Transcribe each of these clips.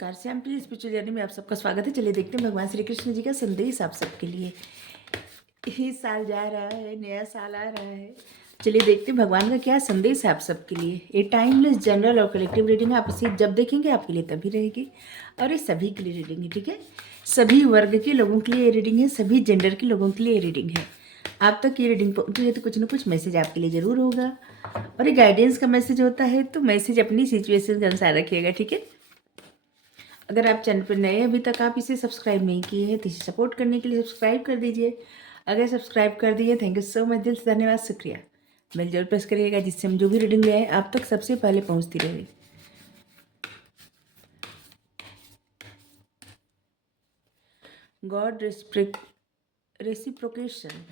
नमस्कार, श्याम प्रिय spiritual journey में आप सबका स्वागत है। चलिए देखते हैं भगवान श्री कृष्ण जी का संदेश आप सबके लिए। ये साल जा रहा है, नया साल आ रहा है। चलिए देखते हैं भगवान का क्या संदेश है आप सबके लिए। ये टाइमलेस जनरल और कलेक्टिव रीडिंग है। आप इसे जब देखेंगे आपके लिए तभी रहेगी, और ये सभी के लिए रीडिंग है, ठीक है। सभी वर्ग के लोगों के लिए ये रीडिंग है, सभी जेंडर के लोगों के लिए ये रीडिंग है। आप तक ये रीडिंग पहुंची है तो कुछ ना कुछ मैसेज आपके लिए ज़रूर होगा, और ये गाइडेंस का मैसेज होता है, तो मैसेज अपनी सिचुएशन के अनुसार रखिएगा, ठीक है। अगर आप चैनल पर नए अभी तक आप इसे सब्सक्राइब नहीं किए हैं तो इसे सपोर्ट करने के लिए सब्सक्राइब कर दीजिए। अगर सब्सक्राइब कर दिए, थैंक यू सो मच, दिल से धन्यवाद, शुक्रिया। बेल जरूर प्रेस करिएगा जिससे हम जो भी रीडिंग ले आए आप तक सबसे पहले पहुंचती रहे। गॉड रेसिप्रोकेशन,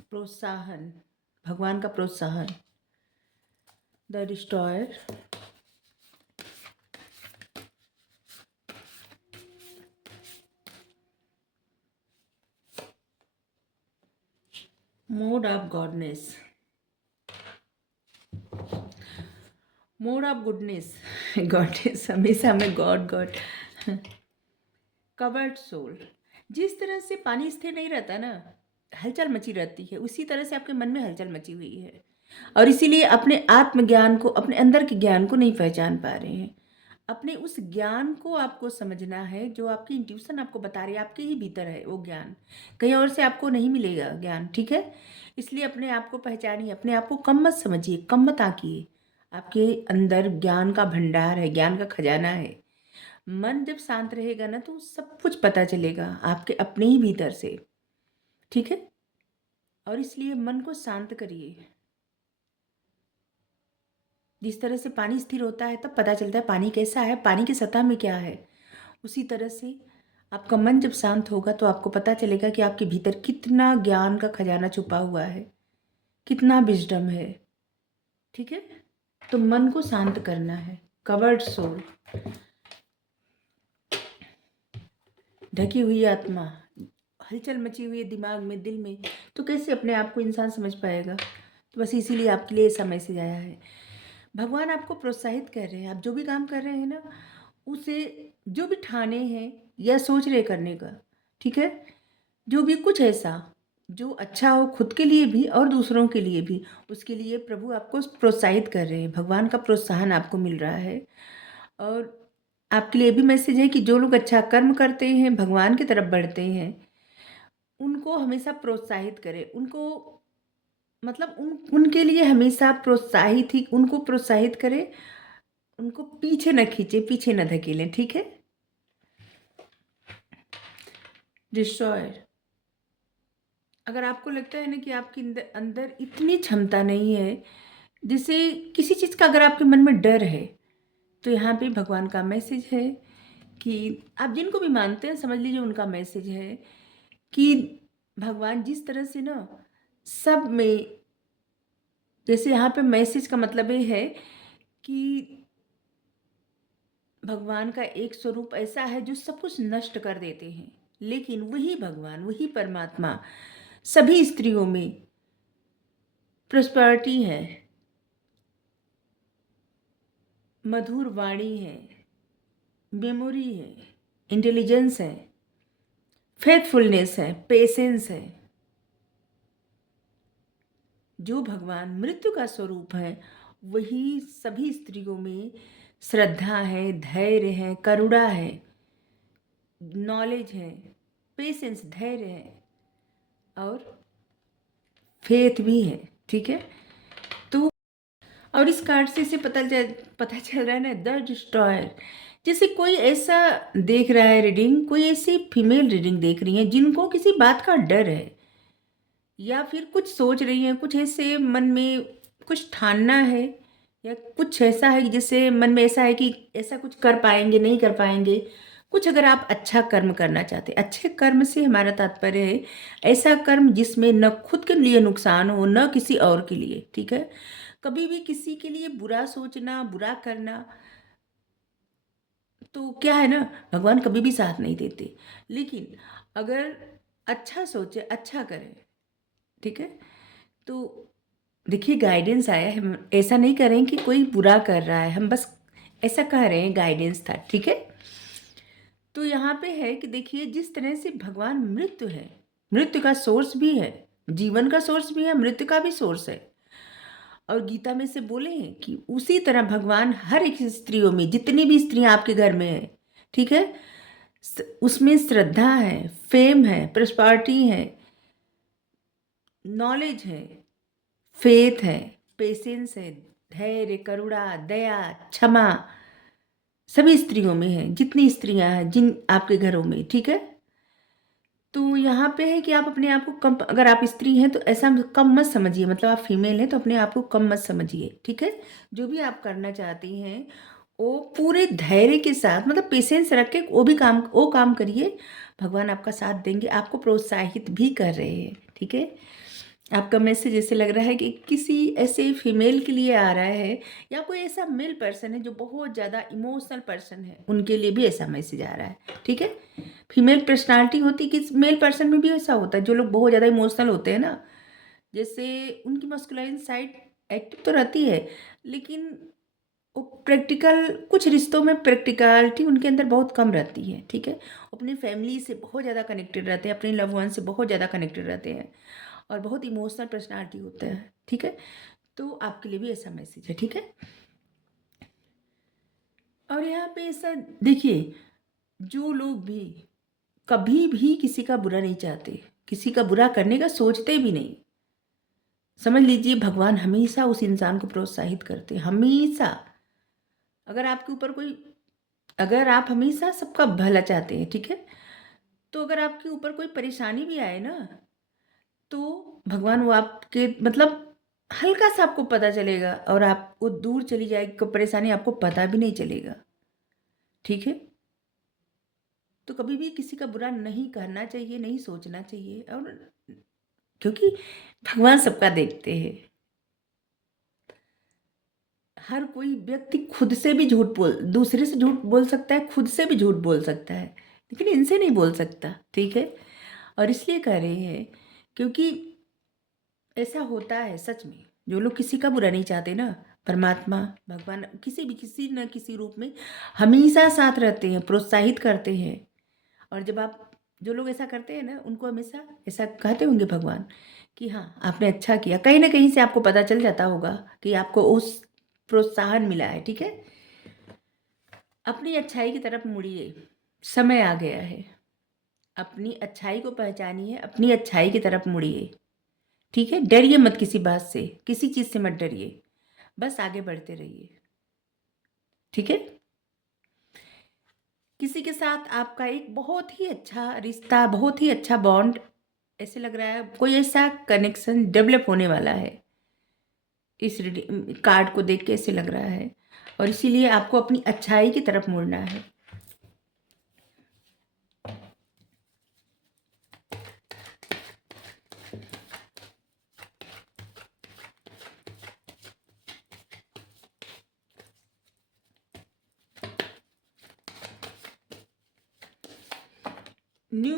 प्रोत्साहन, भगवान का प्रोत्साहन। The destroyer, mode of goodness, mode of goodness, goodness हमेशा हमें गॉड गॉड। कवर्ड सोल, जिस तरह से पानी स्थिर नहीं रहता ना, हलचल मची रहती है, उसी तरह से आपके मन में हलचल मची हुई है, और इसीलिए अपने आत्मज्ञान को, अपने अंदर के ज्ञान को नहीं पहचान पा रहे हैं। अपने उस ज्ञान को आपको समझना है जो आपकी इंट्यूशन आपको बता रही है, आपके ही भीतर है वो ज्ञान, कहीं और से आपको नहीं मिलेगा ज्ञान, ठीक है। इसलिए अपने आप को पहचानिए, अपने आप को कम मत समझिए, कम मत आंकिए। आपके अंदर ज्ञान का भंडार है, ज्ञान का खजाना है। मन जब शांत रहेगा ना तो सब कुछ पता चलेगा आपके अपने ही भीतर से, ठीक है। और इसलिए मन को शांत करिए। जिस तरह से पानी स्थिर होता है तब पता चलता है पानी कैसा है, पानी की सतह में क्या है, उसी तरह से आपका मन जब शांत होगा तो आपको पता चलेगा कि आपके भीतर कितना ज्ञान का खजाना छुपा हुआ है, कितना विजडम है, ठीक है। तो मन को शांत करना है। कवर्ड सोल, ढकी हुई आत्मा, हलचल मची हुई है दिमाग में, दिल में, तो कैसे अपने आप को इंसान समझ पाएगा। तो बस इसीलिए आपके लिए ऐसा मैसेज आया है। भगवान आपको प्रोत्साहित कर रहे हैं, आप जो भी काम कर रहे हैं ना, उसे जो भी ठाने हैं या सोच रहे करने का, ठीक है, जो भी कुछ ऐसा जो अच्छा हो खुद के लिए भी और दूसरों के लिए भी, उसके लिए प्रभु आपको प्रोत्साहित कर रहे हैं। भगवान का प्रोत्साहन आपको मिल रहा है। और आपके लिए भी मैसेज है कि जो लोग अच्छा कर्म करते हैं, भगवान की तरफ बढ़ते हैं, उनको हमेशा प्रोत्साहित करें। उनको मतलब उनके लिए हमेशा प्रोत्साहित ही, उनको प्रोत्साहित करें, उनको पीछे न खींचे, पीछे न धकेलें, ठीक है। डिस्ट्रॉयर, अगर आपको लगता है ना कि आपके अंदर इतनी क्षमता नहीं है, जिसे किसी चीज़ का अगर आपके मन में डर है, तो यहाँ पे भगवान का मैसेज है कि आप जिनको भी मानते हैं समझ लीजिए उनका मैसेज है कि भगवान जिस तरह से ना सब में, जैसे यहाँ पे मैसेज का मतलब ये है कि भगवान का एक स्वरूप ऐसा है जो सब कुछ नष्ट कर देते हैं, लेकिन वही भगवान, वही परमात्मा सभी स्त्रियों में प्रॉस्पेरिटी है, मधुर वाणी है, मेमोरी है, इंटेलिजेंस है, फेथफुलनेस है, पेशेंस है। जो भगवान मृत्यु का स्वरूप है वही सभी स्त्रियों में श्रद्धा है, धैर्य है, करुणा है, नॉलेज है, पेशेंस, धैर्य है, और फेथ भी है, ठीक है। तो और इस कार्ड से इसे पता चल रहा है ना, द डिस्ट्रॉयर, जैसे कोई ऐसा देख रहा है रीडिंग, कोई ऐसी फीमेल रीडिंग देख रही है जिनको किसी बात का डर है, या फिर कुछ सोच रही है, कुछ ऐसे मन में कुछ ठानना है, या कुछ ऐसा है कि जैसे मन में ऐसा है कि ऐसा कुछ कर पाएंगे नहीं कर पाएंगे। कुछ अगर आप अच्छा कर्म करना चाहते, अच्छे कर्म से हमारा तात्पर्य है ऐसा कर्म जिसमें न खुद के लिए नुकसान हो न किसी और के लिए, ठीक है। कभी भी किसी के लिए बुरा सोचना, बुरा करना, तो क्या है ना, भगवान कभी भी साथ नहीं देते। लेकिन अगर अच्छा सोचे, अच्छा करें, ठीक है, तो देखिए गाइडेंस आया है। हम ऐसा नहीं कर रहे हैं कि कोई बुरा कर रहा है, हम बस ऐसा कह रहे हैं, गाइडेंस था, ठीक है। तो यहाँ पे है कि देखिए, जिस तरह से भगवान मृत्यु है, मृत्यु का सोर्स भी है, जीवन का सोर्स भी है, मृत्यु का भी सोर्स है। और गीता में से बोले हैं कि उसी तरह भगवान हर एक स्त्रियों में, जितनी भी स्त्रियां आपके घर में है, ठीक है, उसमें श्रद्धा है, फेम है, प्रॉस्पेरिटी है, नॉलेज है, फेथ है, पेशेंस है, धैर्य, करुणा, दया, क्षमा, सभी स्त्रियों में है, जितनी स्त्रियां हैं जिन आपके घरों में, ठीक है। तो यहाँ पे है कि आप अपने आप को कम, अगर आप स्त्री हैं तो ऐसा कम मत समझिए, मतलब आप फीमेल हैं तो अपने आप को कम मत समझिए, ठीक है। जो भी आप करना चाहती हैं वो पूरे धैर्य के साथ, मतलब पेशेंस रख के वो काम करिए। भगवान आपका साथ देंगे, आपको प्रोत्साहित भी कर रहे हैं, ठीक है। आपका मैसेज ऐसे लग रहा है कि किसी ऐसे फीमेल के लिए आ रहा है, या कोई ऐसा मेल पर्सन है जो बहुत ज़्यादा इमोशनल पर्सन है, उनके लिए भी ऐसा मैसेज आ रहा है, ठीक है। फीमेल पर्सनालिटी होती है कि मेल पर्सन में भी ऐसा होता है, जो लोग बहुत ज़्यादा इमोशनल होते हैं ना, जैसे उनकी मस्कुलाइन साइड एक्टिव तो रहती है, लेकिन वो प्रैक्टिकल, कुछ रिश्तों में प्रैक्टिकलिटी उनके अंदर बहुत कम रहती है, ठीक है। अपनी फैमिली से बहुत ज़्यादा कनेक्टेड रहते हैं, अपने लव वन से बहुत ज़्यादा कनेक्टेड रहते हैं, और बहुत इमोशनल पर्सनालिटी होता है, ठीक है। तो आपके लिए भी ऐसा मैसेज है, ठीक है। और यहाँ पे ऐसा देखिए, जो लोग भी कभी भी किसी का बुरा नहीं चाहते, किसी का बुरा करने का सोचते भी नहीं, समझ लीजिए भगवान हमेशा उस इंसान को प्रोत्साहित करते हैं, हमेशा। अगर आपके ऊपर कोई, अगर आप हमेशा सबका भला चाहते हैं, ठीक है, तो अगर आपके ऊपर कोई परेशानी भी आए ना, तो भगवान वो आपके, मतलब हल्का सा आपको पता चलेगा और आप वो दूर चली जाएगी, परेशानी आपको पता भी नहीं चलेगा, ठीक है। तो कभी भी किसी का बुरा नहीं करना चाहिए, नहीं सोचना चाहिए, और क्योंकि भगवान सबका देखते हैं। हर कोई व्यक्ति खुद से भी झूठ बोल, दूसरे से झूठ बोल सकता है, खुद से भी झूठ बोल सकता है, लेकिन इनसे नहीं बोल सकता, ठीक है। और इसलिए कह रहे हैं क्योंकि ऐसा होता है सच में, जो लोग किसी का बुरा नहीं चाहते ना, परमात्मा, भगवान किसी न किसी रूप में हमेशा साथ रहते हैं, प्रोत्साहित करते हैं। और जब आप, जो लोग ऐसा करते हैं ना, उनको हमेशा ऐसा कहते होंगे भगवान कि हाँ आपने अच्छा किया, कहीं ना कहीं से आपको पता चल जाता होगा कि आपको उस प्रोत्साहन मिला है, ठीक है। अपनी अच्छाई की तरफ मुड़िए, समय आ गया है। अपनी अच्छाई को पहचानिए, अपनी अच्छाई की तरफ मुड़िए, ठीक है। डरिए मत किसी बात से, किसी चीज़ से मत डरिए, बस आगे बढ़ते रहिए, ठीक है। किसी के साथ आपका एक बहुत ही अच्छा रिश्ता, बहुत ही अच्छा बॉन्ड, ऐसे लग रहा है कोई ऐसा कनेक्शन डेवलप होने वाला है, इस कार्ड को देख के ऐसे लग रहा है। और इसीलिए आपको अपनी अच्छाई की तरफ मुड़ना है। न्यू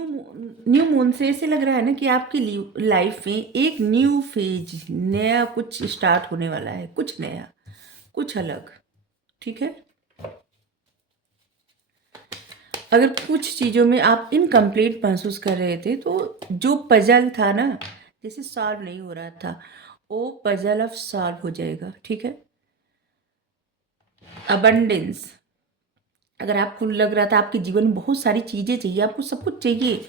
न्यू मून से ऐसे लग रहा है ना कि आपकी लाइफ में एक न्यू फेज, नया कुछ स्टार्ट होने वाला है, कुछ नया, कुछ अलग, ठीक है। अगर कुछ चीज़ों में आप इनकम्प्लीट महसूस कर रहे थे, तो जो पजल था ना, जैसे सॉल्व नहीं हो रहा था, वो पजल अब सॉल्व हो जाएगा, ठीक है। अबंडेंस, अगर आपको लग रहा था आपके जीवन में बहुत सारी चीज़ें चाहिए, आपको सब कुछ चाहिए,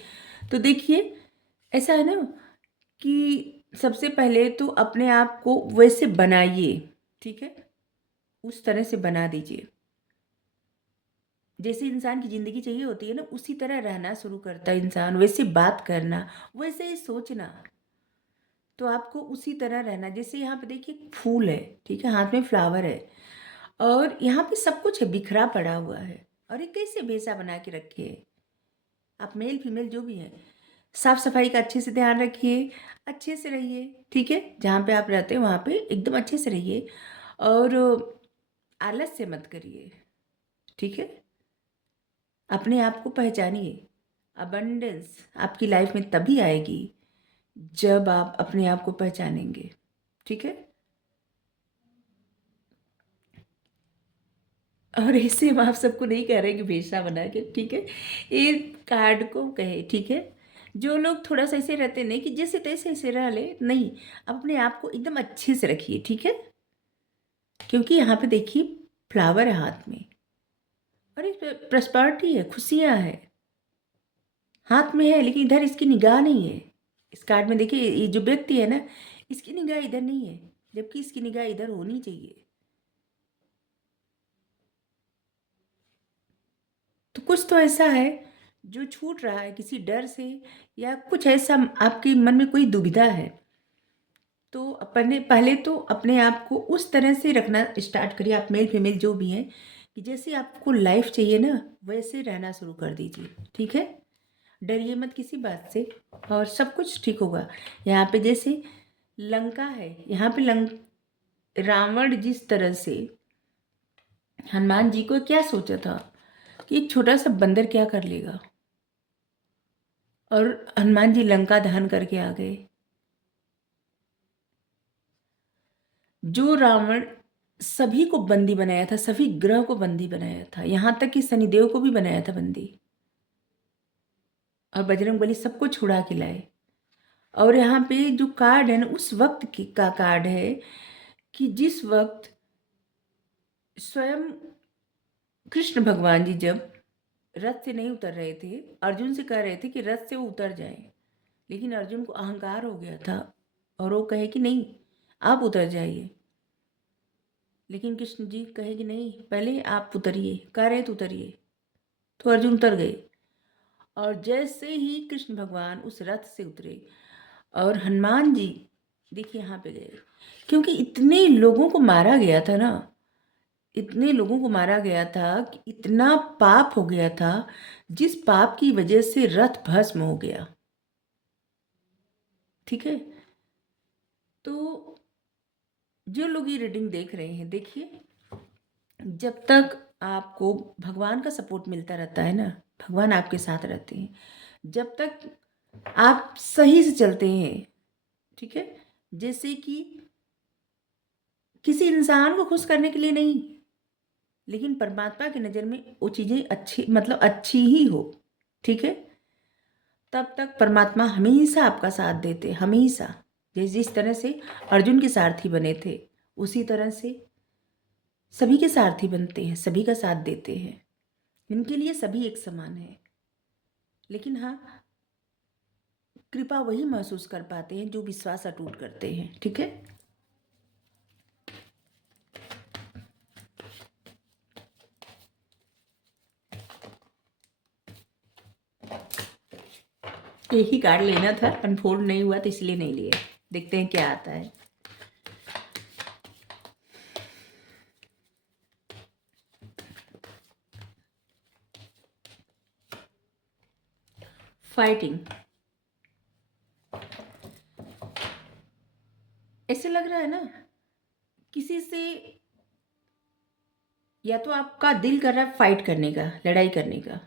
तो देखिए ऐसा है ना कि सबसे पहले तो अपने आप को वैसे बनाइए, ठीक है, उस तरह से बना दीजिए जैसे इंसान की ज़िंदगी चाहिए होती है ना, उसी तरह रहना शुरू करता है इंसान, वैसे बात करना, वैसे ही सोचना। तो आपको उसी तरह रहना, जैसे यहाँ पे देखिए फूल है, ठीक है, हाथ में फ्लावर है, और यहाँ पे सब कुछ है, बिखरा पड़ा हुआ है, और ये कैसे भेसा बना के रखिए। आप मेल फीमेल जो भी हैं, साफ सफाई का अच्छे से ध्यान रखिए, अच्छे से रहिए, ठीक है। जहाँ पे आप रहते हैं वहाँ पे एकदम अच्छे से रहिए, और आलस से मत करिए, ठीक है। अपने आप को पहचानिए। अबंडेंस आपकी लाइफ में तभी आएगी जब आप अपने आप को पहचानेंगे, ठीक है। और ऐसे हम आप सबको नहीं कह रहे कि भेषा बना के, ठीक है, ये कार्ड को कहे, ठीक है। जो लोग थोड़ा सा ऐसे रहते नहीं कि जैसे तैसे ऐसे रह ले, नहीं, अपने आप को एकदम अच्छे से रखिए, ठीक है। क्योंकि यहाँ पे देखिए फ्लावर है हाथ में, और एक प्रॉस्पेरिटी है, खुशियाँ है हाथ में है, लेकिन इधर इसकी निगाह नहीं है। इस कार्ड में देखिए ये जो व्यक्ति है ना, इसकी निगाह इधर नहीं है, जबकि इसकी निगाह इधर होनी चाहिए। तो कुछ तो ऐसा है जो छूट रहा है किसी डर से, या कुछ ऐसा आपके मन में कोई दुविधा है। तो अपने पहले तो अपने आप को उस तरह से रखना स्टार्ट करिए, आप मेल फीमेल जो भी हैं, कि जैसे आपको लाइफ चाहिए ना वैसे रहना शुरू कर दीजिए, ठीक है। डरिए मत किसी बात से, और सब कुछ ठीक होगा। यहाँ पे जैसे लंका है, यहाँ पे रावण जिस तरह से हनुमान जी को क्या सोचा था कि एक छोटा सा बंदर क्या कर लेगा, और हनुमान जी लंका दहन करके आ गए। जो रावण सभी को बंदी बनाया था, सभी ग्रह को बंदी बनाया था, यहाँ तक कि शनिदेव को भी बनाया था बंदी, और बजरंग बली सबको छुड़ा के लाए। और यहाँ पे जो कार्ड है ना, उस वक्त का कार्ड है कि जिस वक्त स्वयं कृष्ण भगवान जी जब रथ से नहीं उतर रहे थे, अर्जुन से कह रहे थे कि रथ से वो उतर जाए, लेकिन अर्जुन को अहंकार हो गया था और वो कहे कि नहीं आप उतर जाइए, लेकिन कृष्ण जी कहे कि नहीं पहले आप उतरिए, कह रहे तो उतरिए। तो अर्जुन उतर गए, और जैसे ही कृष्ण भगवान उस रथ से उतरे और हनुमान जी देखिए यहाँ पे गए, क्योंकि इतने लोगों को मारा गया था ना, इतने लोगों को मारा गया था कि इतना पाप हो गया था, जिस पाप की वजह से रथ भस्म हो गया, ठीक है। तो जो लोग ये रीडिंग देख रहे हैं, देखिए जब तक आपको भगवान का सपोर्ट मिलता रहता है ना, भगवान आपके साथ रहते हैं, जब तक आप सही से चलते हैं, ठीक है। जैसे कि किसी इंसान को खुश करने के लिए नहीं, लेकिन परमात्मा की नज़र में वो चीज़ें अच्छी, मतलब अच्छी ही हो, ठीक है। तब तक परमात्मा हमेशा आपका साथ देते, हमेशा। जिस तरह से अर्जुन के सारथी बने थे, उसी तरह से सभी के सारथी बनते हैं, सभी का साथ देते हैं। इनके लिए सभी एक समान है, लेकिन हाँ, कृपा वही महसूस कर पाते हैं जो विश्वास अटूट करते हैं, ठीक है। एक ही कार्ड लेना था, अनफोल्ड नहीं हुआ तो इसलिए नहीं लिया। देखते हैं क्या आता है। फाइटिंग, ऐसे लग रहा है ना किसी से, या तो आपका दिल कर रहा है फाइट करने का, लड़ाई करने का,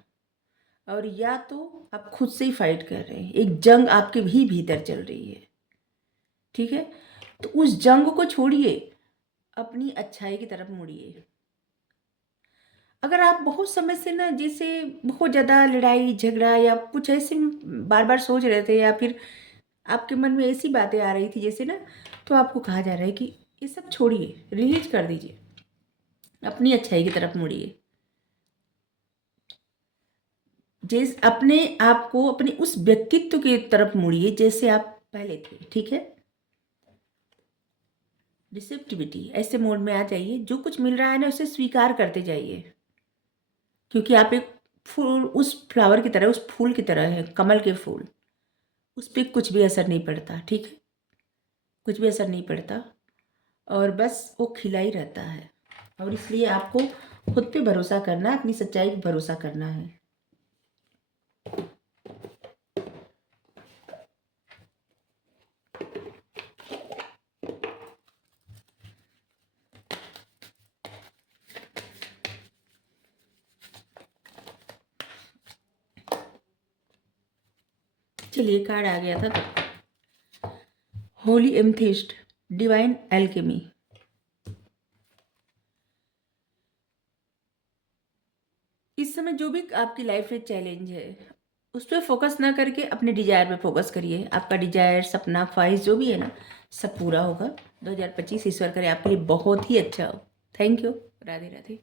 और या तो आप खुद से ही फाइट कर रहे हैं, एक जंग आपके भी भीतर चल रही है, ठीक है। तो उस जंग को छोड़िए, अपनी अच्छाई की तरफ मुड़िए। अगर आप बहुत समय से ना जैसे बहुत ज़्यादा लड़ाई झगड़ा या कुछ ऐसे बार बार सोच रहे थे, या फिर आपके मन में ऐसी बातें आ रही थी जैसे ना, तो आपको कहा जा रहा है कि ये सब छोड़िए, रिलीज कर दीजिए, अपनी अच्छाई की तरफ मुड़िए। जैसे अपने आप को अपने उस व्यक्तित्व की तरफ मुड़िए जैसे आप पहले थे, ठीक है। रिसेप्टिविटी, ऐसे मोड में आ जाइए, जो कुछ मिल रहा है ना उसे स्वीकार करते जाइए, क्योंकि आप एक फूल, उस फ्लावर की तरह, उस फूल की तरह है, कमल के फूल, उस पर कुछ भी असर नहीं पड़ता, ठीक है, कुछ भी असर नहीं पड़ता, और बस वो खिला ही रहता है। और इसलिए आपको खुद पे भरोसा करना है, अपनी सच्चाई पे भरोसा करना है। चलिए कार्ड आ गया था, होली एमथिस्ट, डिवाइन एल्केमी। समय जो भी आपकी लाइफ में चैलेंज है, उस पे फोकस ना करके अपने डिजायर पे फोकस करिए। आपका डिजायर, सपना, ख्वाहिश जो भी है ना, सब पूरा होगा। 2025 ईश्वर करे आपके लिए बहुत ही अच्छा हो। Thank you. राधे राधे।